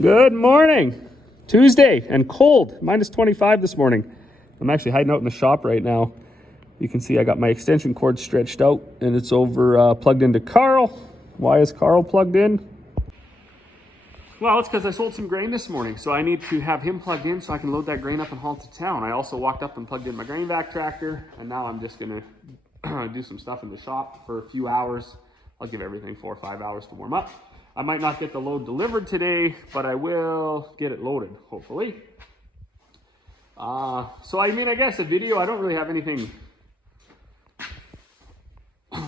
Good morning. Tuesday and cold, minus 25 this morning. I'm actually hiding out in the shop right now. You can see I got my extension cord stretched out and it's over plugged into Carl. Why is Carl plugged in? Well, it's because I sold some grain this morning, so I need to have him plugged in so I can load that grain up and haul it to town. I also walked up and plugged in my grain vac tractor, and now I'm just gonna do some stuff in the shop for a few hours. I'll give everything 4 or 5 hours to warm up. I might not get the load delivered today, but I will get it loaded, hopefully. So I mean, I guess a video, I don't really have anything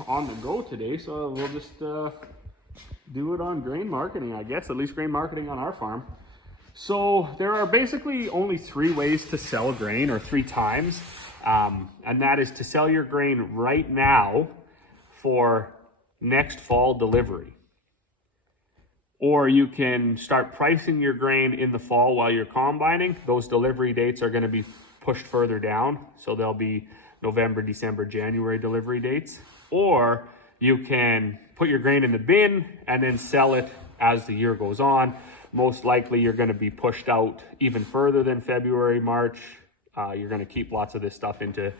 on the go today, so we'll just do it on grain marketing, I guess, at least grain marketing on our farm. So there are basically only 3 ways to sell grain, or 3 times, and that is to sell your grain right now for next fall delivery. Or you can start pricing your grain in the fall while you're combining. Those delivery dates are going to be pushed further down, so they'll be November, December, January delivery dates. Or you can put your grain in the bin and then sell it as the year goes on. Most likely you're going to be pushed out even further than February, March. You're going to keep lots of this stuff into,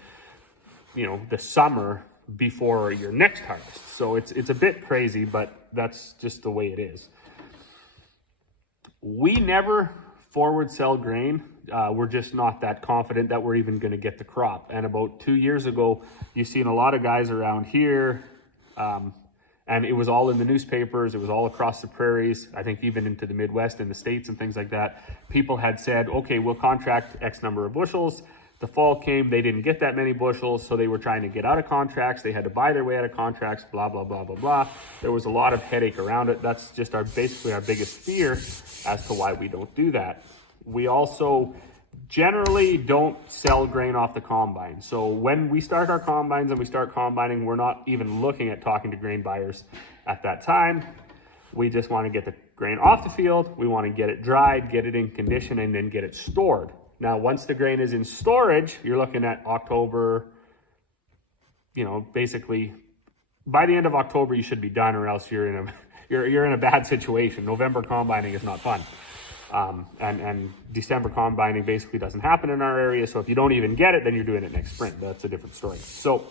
the summer before your next harvest. So it's a bit crazy, but that's just the way it is. We never forward sell grain. We're just not that confident that we're even going to get the crop. And about 2 years ago, you've seen a lot of guys around here, and it was all in the newspapers. It was all across the prairies. I think even into the Midwest and the States and things like that. People had said, okay, we'll contract X number of bushels. The fall came, they didn't get that many bushels, so they were trying to get out of contracts. They had to buy their way out of contracts, blah, blah, blah, blah, blah. There was a lot of headache around it. That's just basically our biggest fear as to why we don't do that. We also generally don't sell grain off the combine. So when we start our combines and we start combining, we're not even looking at talking to grain buyers at that time. We just want to get the grain off the field. We want to get it dried, get it in condition, and then get it stored. Now, once the grain is in storage, you're looking at October, basically by the end of October, you should be done, or else you're in a bad situation. November combining is not fun. And December combining basically doesn't happen in our area. So if you don't even get it, then you're doing it next spring. That's a different story. So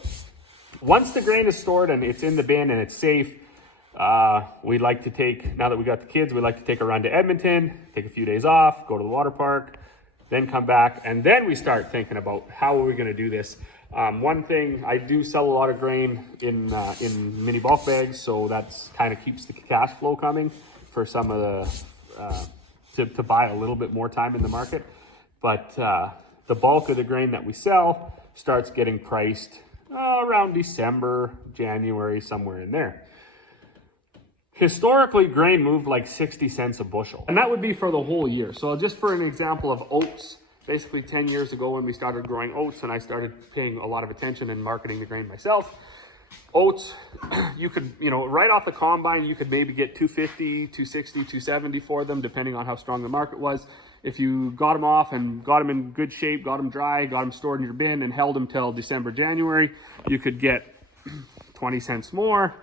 once the grain is stored and it's in the bin and it's safe, we'd like to take, now that we got the kids, we'd like to take a run to Edmonton, take a few days off, go to the water park, then come back, and then we start thinking about how are we going to do this. One thing, I do sell a lot of grain in mini bulk bags, so that's kind of keeps the cash flow coming for some of the to buy a little bit more time in the market. But the bulk of the grain that we sell starts getting priced around December, January, somewhere in there. Historically, grain moved like 60 cents a bushel, and that would be for the whole year. So just for an example of oats, basically 10 years ago when we started growing oats and I started paying a lot of attention and marketing the grain myself, oats, you could, right off the combine, you could maybe get 250, 260, 270 for them, depending on how strong the market was. If you got them off and got them in good shape, got them dry, got them stored in your bin and held them till December, January, you could get 20 cents more.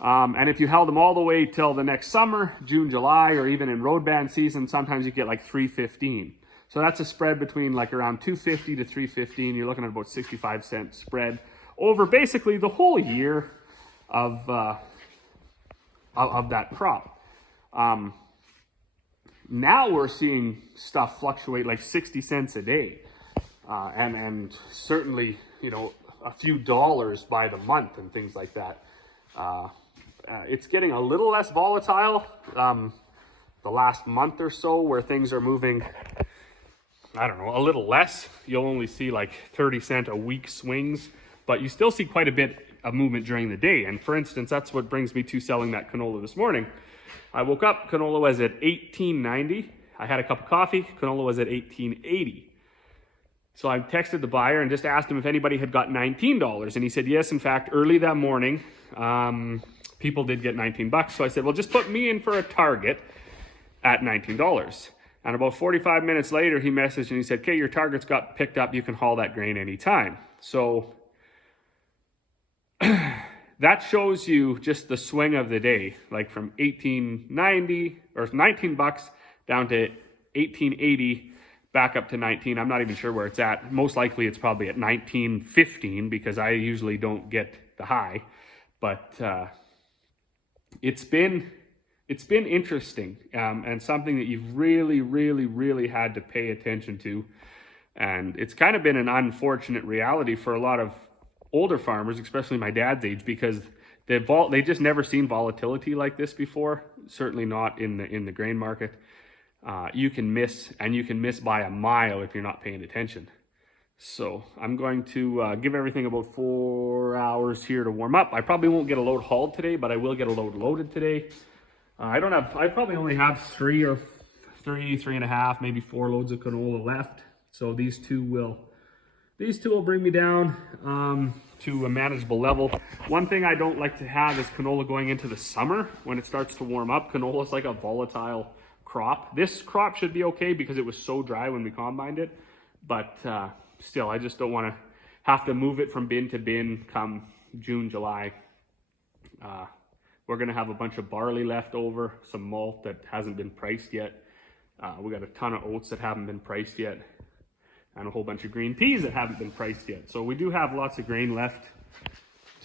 And if you held them all the way till the next summer, June, July, or even in road band season, sometimes you get like 315. So that's a spread between like around 250 to 315. You're looking at about 65 cent spread over basically the whole year of that crop. Now we're seeing stuff fluctuate like 60 cents a day, and certainly a few dollars by the month and things like that. It's getting a little less volatile the last month or so, where things are moving, I don't know, a little less. You'll only see like 30 cent a week swings, but you still see quite a bit of movement during the day. And for instance, that's what brings me to selling that canola this morning. I woke up, canola was at $18.90. I had a cup of coffee, canola was at $18.80. So I texted the buyer and just asked him if anybody had got $19. And he said, yes, in fact, early that morning, people did get $19. So I said, well, just put me in for a target at $19. And about 45 minutes later, he messaged and he said, okay, your target's got picked up. You can haul that grain anytime. So that shows you just the swing of the day, like from $18.90 or $19 down to 1880, back up to 19. I'm not even sure where it's at. Most likely it's probably at 1915 because I usually don't get the high. But it's been interesting, and something that you've really had to pay attention to. And it's kind of been an unfortunate reality for a lot of older farmers, especially my dad's age, because they just never seen volatility like this before. Certainly not in the grain market. You can miss by a mile if you're not paying attention. So I'm going to give everything about 4 hours here to warm up. I probably won't get a load hauled today, but I will get a load loaded today. I probably only have three and a half, maybe 4 loads of canola left. So these two will bring me down to a manageable level. One thing I don't like to have is canola going into the summer when it starts to warm up. Canola is like a volatile crop. This crop should be okay because it was so dry when we combined it, but still, I just don't want to have to move it from bin to bin come June, July. We're going to have a bunch of barley left over, some malt that hasn't been priced yet. We got a ton of oats that haven't been priced yet, and a whole bunch of green peas that haven't been priced yet. So we do have lots of grain left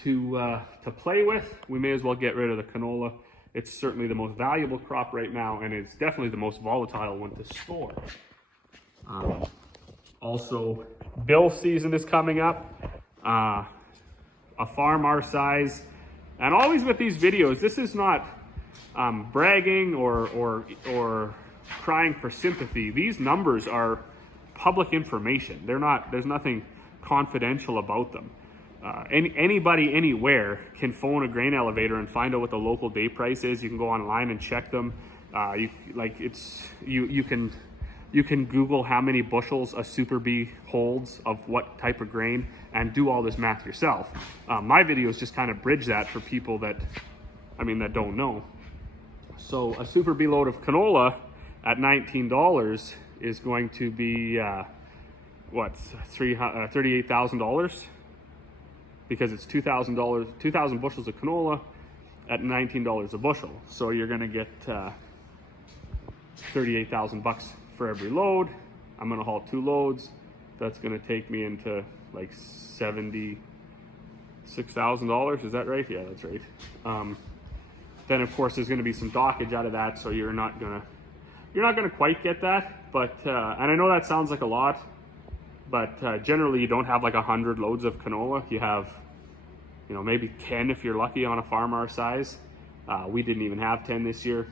to play with. We may as well get rid of the canola. It's certainly the most valuable crop right now, and it's definitely the most volatile one to store. Also, bill season is coming up. A farm our size, and always with these videos, this is not bragging or crying for sympathy. These numbers are public information. There's nothing confidential about them. Anybody anywhere can phone a grain elevator and find out what the local day price is. You can go online and check them. You can Google how many bushels a Super B holds of what type of grain and do all this math yourself. My videos just kind of bridge that for people that don't know. So a Super B load of canola at $19 is going to be $38,000, because it's $2,000, 2,000 bushels of canola at $19 a bushel. So you're going to get 38,000 bucks for every load. I'm going to haul 2 loads. That's going to take me into like $76,000. Is that right? Yeah, that's right. Then of course there's going to be some dockage out of that, so you're not going to quite get that. But and I know that sounds like a lot, but generally you don't have like 100 loads of canola. You have, maybe 10 if you're lucky on a farm our size. We didn't even have 10 this year.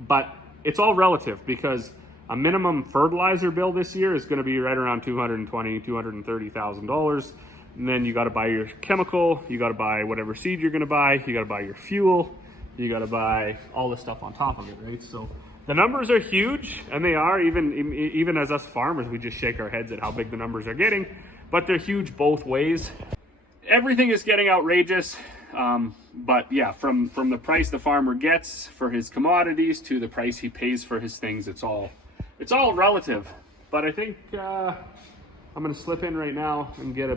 But it's all relative, because a minimum fertilizer bill this year is going to be right around $220,000, $230,000. And then you got to buy your chemical, you got to buy whatever seed you're going to buy, you got to buy your fuel, you got to buy all this stuff on top of it, right? So the numbers are huge, and they are, even as us farmers, we just shake our heads at how big the numbers are getting, but they're huge both ways. Everything is getting outrageous. But yeah, from the price the farmer gets for his commodities to the price he pays for his things, it's all relative. But I think I'm gonna slip in right now and get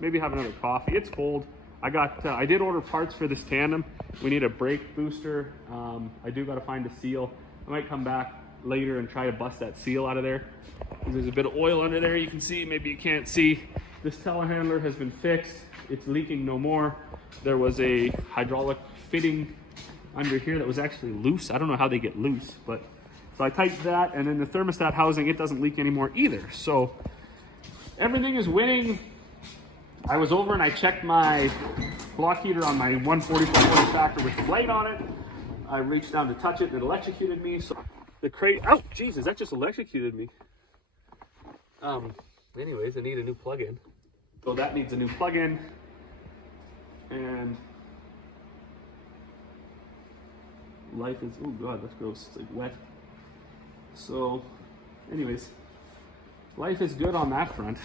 maybe have another coffee. It's cold. I did order parts for this tandem. We need a brake booster. I do gotta find a seal. I might come back later and try to bust that seal out of there. There's a bit of oil under there, you can see, maybe you can't see. This telehandler has been fixed. It's leaking no more. There was a hydraulic fitting under here that was actually loose. I don't know how they get loose, but so I tightened that, and then the thermostat housing, it doesn't leak anymore either. So everything is winning. I was over and I checked my block heater on my 144 tractor with the light on it. I reached down to touch it and it electrocuted me. So the crate, oh Jesus, that just electrocuted me. Anyways, I need a new plug-in. So that needs a new plug-in. And life is, oh God, that's gross, it's like wet. So anyways, life is good on that front.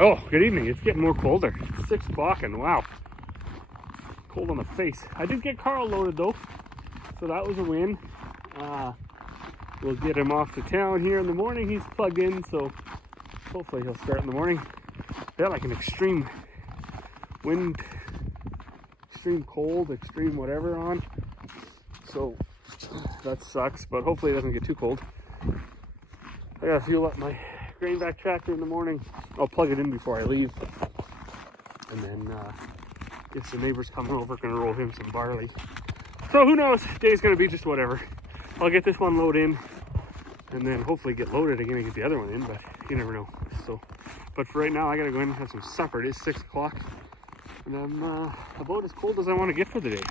Oh, good evening. It's getting more colder. It's 6 o'clock and wow, cold on the face. I did get Carl loaded though, so that was a win. We'll get him off to town here in the morning. He's plugged in, so hopefully he'll start in the morning. They had like an extreme wind, extreme cold, extreme whatever on. So that sucks, but hopefully it doesn't get too cold. I gotta fuel up my grain back tractor in the morning. I'll plug it in before I leave. And then if the neighbor's coming over, gonna roll him some barley. So who knows, day's gonna be just whatever. I'll get this one load in and then hopefully get loaded again and get the other one in, but you never know. So, but for right now, I gotta go in and have some supper. It is 6 o'clock and I'm about as cold as I want to get for the day.